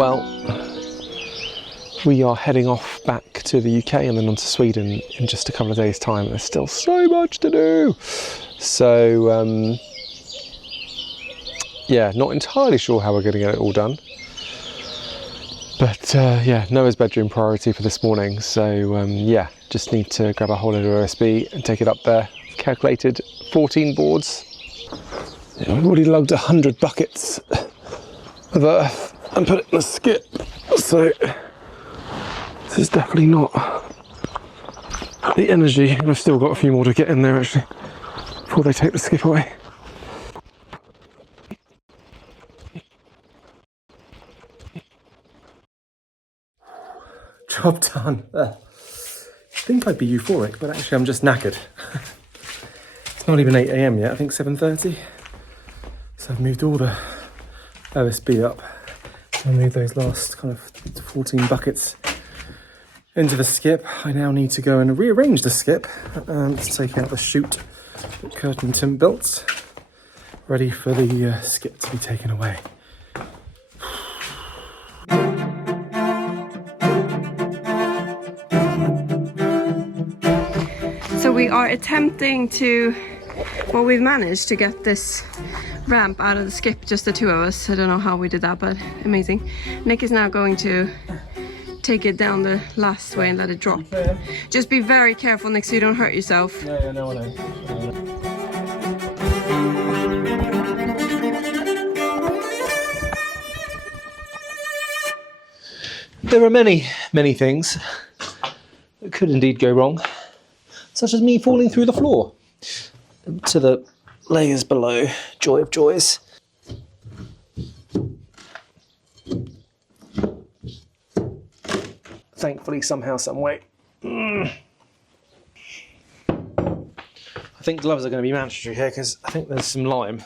Well, we are heading off back to the UK and then on to Sweden in just a couple of days' time. There's still so much to do. So, yeah, not entirely sure how we're going to get it all done. But yeah, Noah's bedroom priority for this morning. So yeah, just need to grab a whole load of OSB and take it up there. Calculated 14 boards. Yeah, I've already lugged 100 buckets of earth and put it in the skip. So this is definitely not the energy. I've still got a few more to get in there actually before they take the skip away. Job done. I think I'd be euphoric, but actually I'm just knackered. It's not even 8 AM yet, I think 7:30. So I've moved all the OSB up. I moved those last kind of 14 buckets into the skip. I now need to go and rearrange the skip to take out the chute that Kurt and Tim built, ready for the skip to be taken away. So we are attempting to, well, we've managed to get this ramp out of the skip, just the two of us. I don't know how we did that, but amazing. Nick is now going to take it down the last way and let it drop. Yeah. Just be very careful, Nick, so you don't hurt yourself. Yeah, no, I know. There are many things that could indeed go wrong, such as me falling through the floor to the layers below. Joy of joys. Thankfully, somehow, some way. I think gloves are going to be mandatory here because I think there's some lime.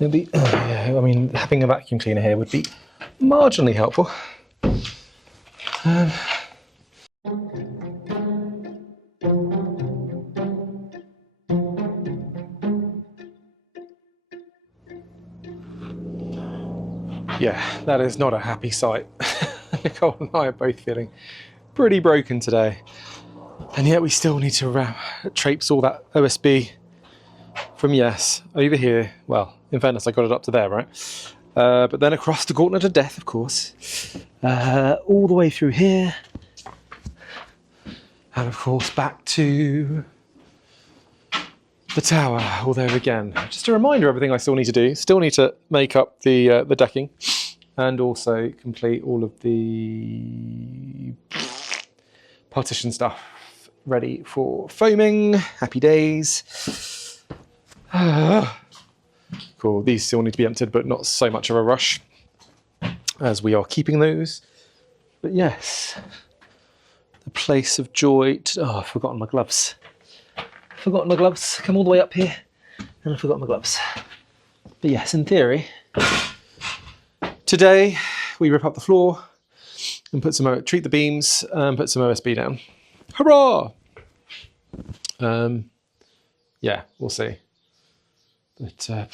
I mean, having a vacuum cleaner here would be marginally helpful. Yeah, that is not a happy sight. Nicole and I are both feeling pretty broken today. And yet we still need to traipse all that OSB from, yes, over here. Well, in fairness, I got it up to there, right? But then across the gauntlet of death, of course. All the way through here. And of course back to the tower, all there again. Just a reminder of everything I still need to do. Still need to make up the decking and also complete all of the partition stuff ready for foaming. Happy days. Cool, these still need to be emptied, but not so much of a rush as we are keeping those. But yes, the place of joy. Oh, I've forgotten my gloves. Forgotten my gloves. Come all the way up here and I forgot my gloves. But yes, in theory, today we rip up the floor and put some, treat the beams and put some OSB down. Hurrah! Yeah, we'll see. But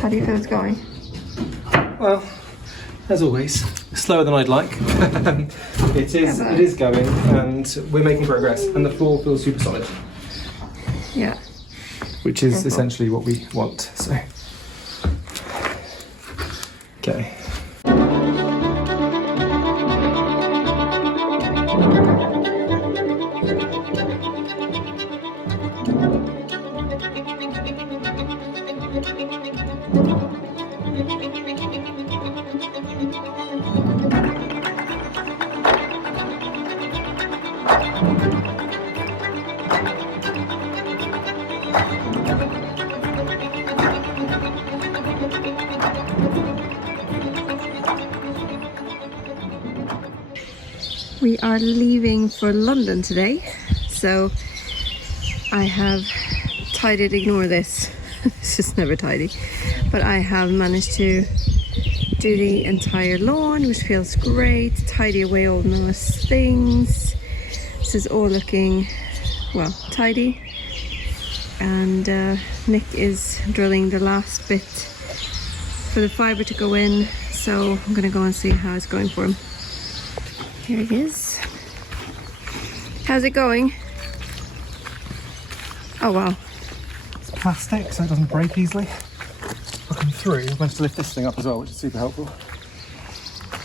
How do you feel it's going? well, as always, slower than I'd like. It is going, and we're making progress, and the floor feels super solid. Yeah. Which is essentially what we want. So, okay. We are leaving for London today, so I have tidied, ignore this, it's just never tidy, but I have managed to do the entire lawn, which feels great, tidy away all Noah's things. This is all looking, well, tidy, and Nick is drilling the last bit for the fibre to go in, so I'm gonna go and see how it's going for him. Here it is. How's it going? Oh wow. It's plastic, so it doesn't break easily. Looking through, I've managed to lift this thing up as well, which is super helpful.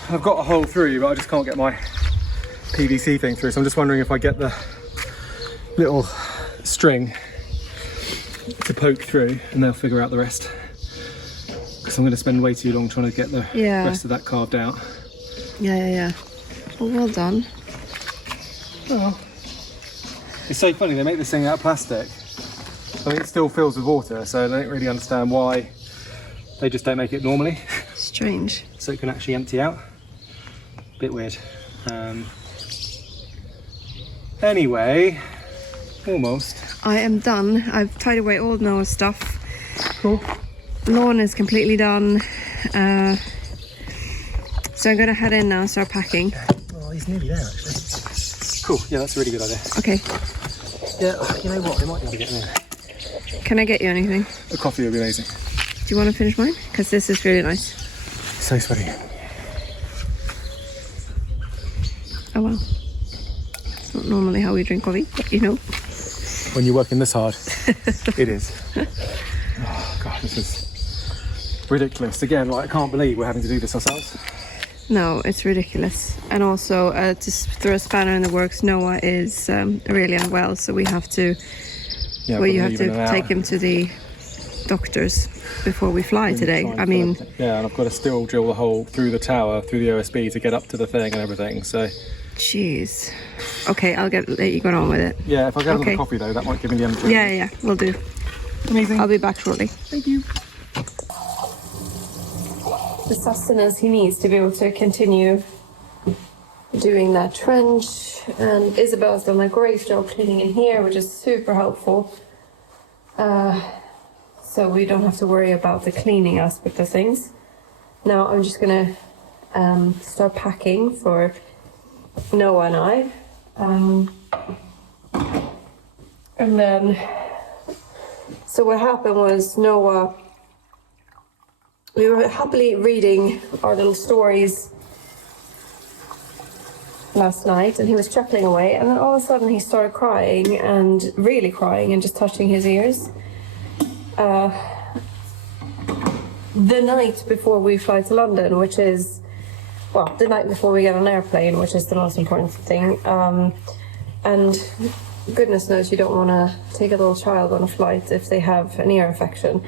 And I've got a hole through, but I just can't get my PVC thing through, so I'm just wondering if I get the little string to poke through and they'll figure out the rest. Because I'm going to spend way too long trying to get the rest of that carved out. Yeah. Well done. Oh. It's so funny, they make this thing out of plastic. I mean, it still fills with water, so I don't really understand why they just don't make it normally. Strange. So it can actually empty out. Bit weird. Anyway, almost. I am done. I've tied away all Noah's stuff. Cool. Lawn is completely done. So I'm going to head in now and start packing. Oh, he's nearly there actually. Cool, yeah, that's a really good idea. Okay. Yeah, you know what, they might be able to get in. Can I get you anything? A coffee would be amazing. Do you want to finish mine? Because this is really nice. So sweaty. Oh well. It's not normally how we drink coffee, but you know. When you're working this hard, it is. Oh god, this is ridiculous. Again, like, I can't believe we're having to do this ourselves. No, it's ridiculous. And also, to throw a spanner in the works, Noah is really unwell, so we have to. Yeah, well, you have to take him to the doctors before we fly today. I mean, yeah, and I've got to still drill the hole through the tower, through the OSB to get up to the thing and everything. So. Jeez. Okay, I'll let you get on with it. Yeah, if I get another coffee though, that might give me the energy. Yeah, we'll do. Amazing. I'll be back shortly. Thank you. The sustenance he needs to be able to continue doing that trench, and Isabel's done a great job cleaning in here, which is super helpful. So we don't have to worry about the cleaning aspect of things. Now I'm just gonna start packing for Noah and I. And then, so what happened was Noah, we were happily reading our little stories last night, and he was chuckling away, and then all of a sudden he started crying, and really crying, and just touching his ears. The night before we fly to London, which is, well, the night before we get on an airplane, which is the most important thing. And goodness knows you don't want to take a little child on a flight if they have an ear infection.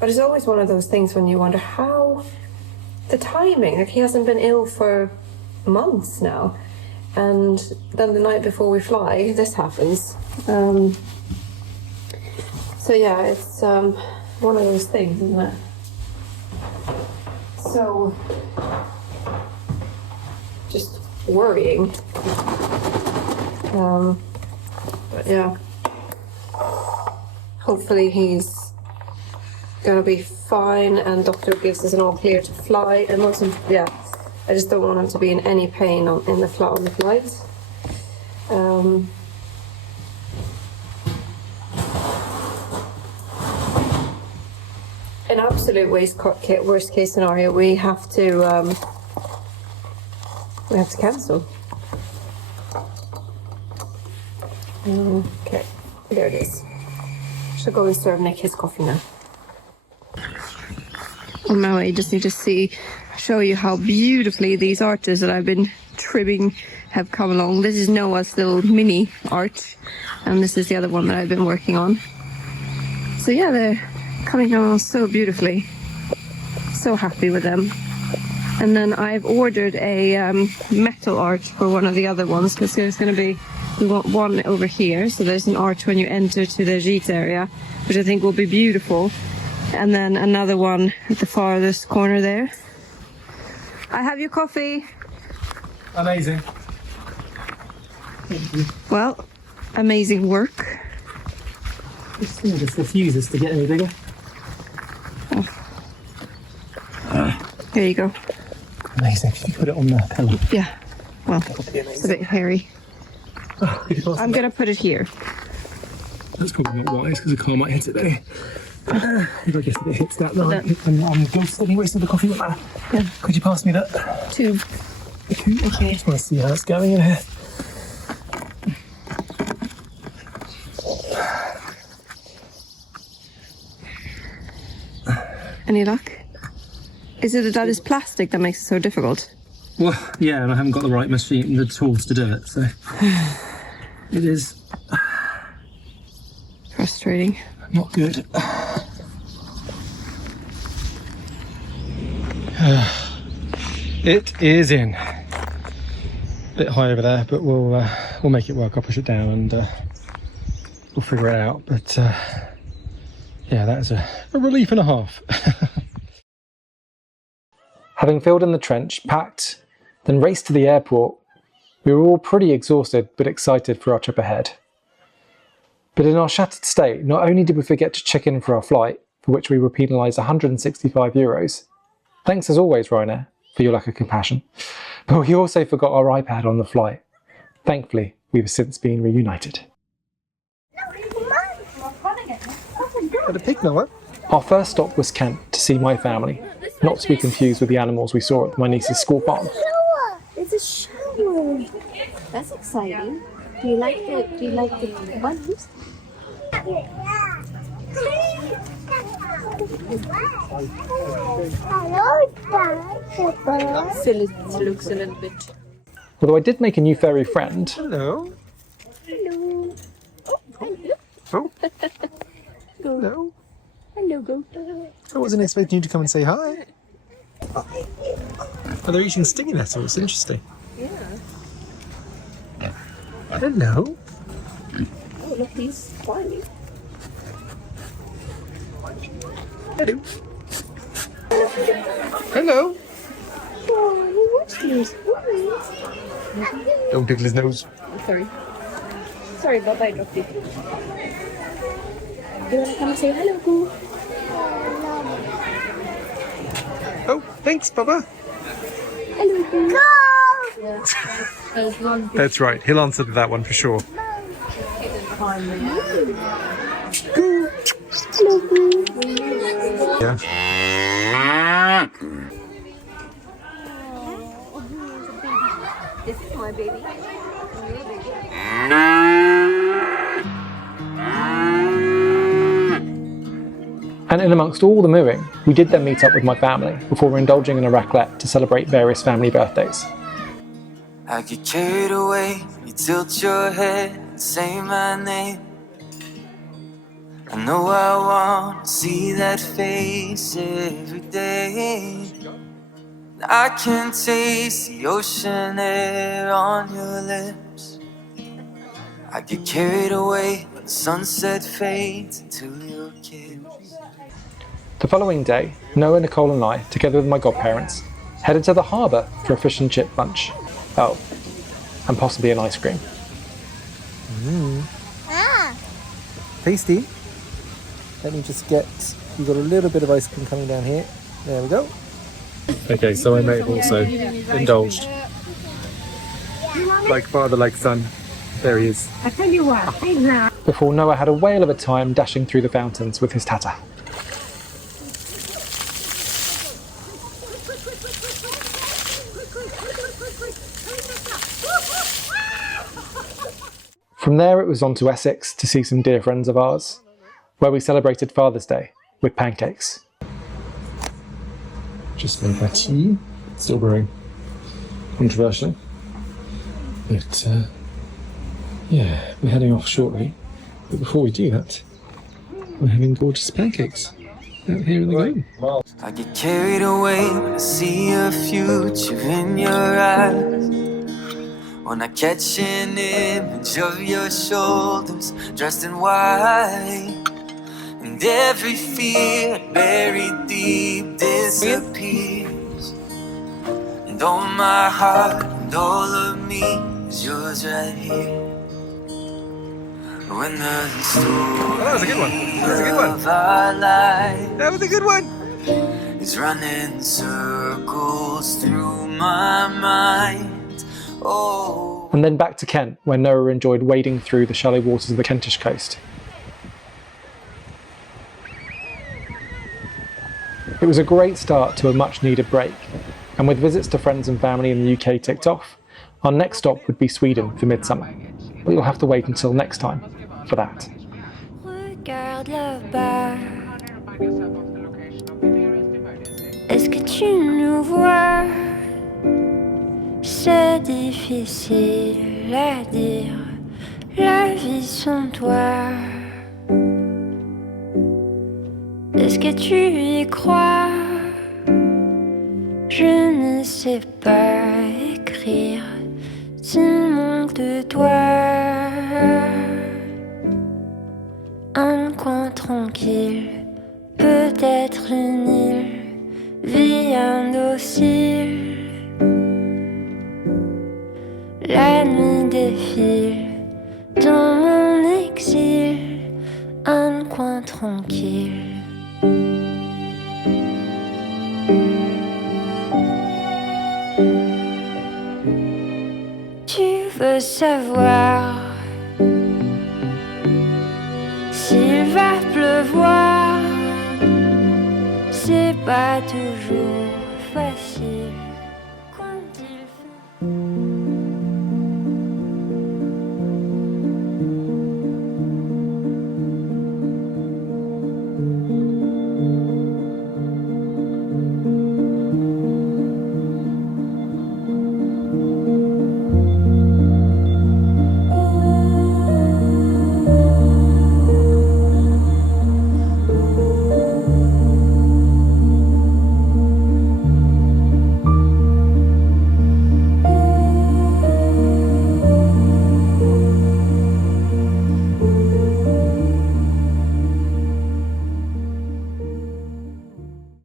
But it's always one of those things when you wonder how the timing, like he hasn't been ill for months now. And then the night before we fly, this happens. So yeah, it's one of those things, isn't it? So, just worrying. But yeah, hopefully he's gonna be fine, and doctor gives us an all clear to fly. And also, yeah, I just don't want him to be in any pain on the flight. An absolute worst case scenario, we have to cancel. Okay, there it is. Shall go and serve Nick his coffee now. On my way, just need to show you how beautifully these arches that I've been trimming have come along. This is Noah's little mini arch, and this is the other one that I've been working on. So yeah, they're coming along so beautifully. So happy with them. And then I've ordered a metal arch for one of the other ones, because there's going to be, we want one over here, so there's an arch when you enter to the gîte area, which I think will be beautiful. And then another one at the farthest corner there. I have your coffee. Amazing. Well, amazing work. This thing just refuses to get any bigger. Here you go. Amazing. If you put it on the pillow. Yeah. Well, it's a bit hairy. I'm gonna put it here. That's probably not wise because the car might hit it there. If I guess if it hits that line, I'm ghost anyway, so the coffee won't matter. Yeah. Could you pass me that Tube. tube? Okay. I just want to see how it's going in here. Any luck? Is it that it's plastic that makes it so difficult? Well, yeah, and I haven't got the right machine, the tools to do it, so it is Frustrating. not good. It is in. A bit high over there, but we'll make it work. I'll push it down and we'll figure it out. But yeah, that is a relief and a half. Having filled in the trench, packed, then raced to the airport, we were all pretty exhausted but excited for our trip ahead. But in our shattered state, not only did we forget to check in for our flight, for which we were penalised €165, thanks as always, Ryanair, for your lack of compassion, but we also forgot our iPad on the flight. Thankfully, we've since been reunited. Got a pig, Noah? Our first stop was Kent to see my family, not to be confused with the animals we saw at my niece's school farm. It's a shower. That's exciting. Do you like the buttons? Still, it looks a little bit. Although I did make a new furry friend. Hello. Hello. Oh. Hello. Hello, go. I wasn't expecting you to come and say hi. Oh, they're eating stinging nettles. Interesting. Yeah. Hello. Oh, look, he's flying. Hello. Hello. Oh, what's this? Don't tickle his nose. Sorry. Sorry, Bob, I dropped it. Do you want to come and say hello, Boo? Oh, thanks, Bubba. Hello, Boo. Go! That's right. He'll answer to that one for sure. Hello, Boo. Yeah. This is my baby. And in amongst all the mooing, we did then meet up with my family before indulging in a raclette to celebrate various family birthdays. I get carried away, you tilt your head and say my name. I know I want to see that face every day. I can taste the ocean air on your lips. I get carried away when the sunset fades into your kiss. The following day, Noah, Nicole and I, together with my godparents, headed to the harbour for a fish and chip lunch. Oh, and possibly an ice cream. Tasty. Let me just get, you've got a little bit of ice cream coming down here. There we go. Okay, so I may have also indulged. Like father, like son. There he is. I tell you what, hey now. Before Noah had a whale of a time dashing through the fountains with his tata. From there it was on to Essex to see some dear friends of ours, where we celebrated Father's Day with pancakes. Just made my tea, still brewing, controversially. But yeah, we're heading off shortly. But before we do that, we're having gorgeous pancakes out here in the garden. I get carried away when I see a future in your eyes. When I catch an image of your shoulders dressed in white, and every fear buried deep disappears, and all my heart and all of me is yours right here. When the story that was a good one. That was a good one. of our life That was a good one. is running circles through my mind. Oh. And then back to Kent, where Noah enjoyed wading through the shallow waters of the Kentish coast. It was a great start to a much-needed break, and with visits to friends and family in the UK ticked off, our next stop would be Sweden for midsummer. But you'll have to wait until next time for that. Regarde là-bas. Est-ce que tu nous vois? C'est difficile à dire, la vie sans toi. Est-ce que tu y crois? Je ne sais pas écrire s'il manque de toi. Un coin tranquille, peut-être une île, vie indocile. La nuit défile dans mon exil, un coin tranquille. Tu veux savoir s'il va pleuvoir? C'est pas toujours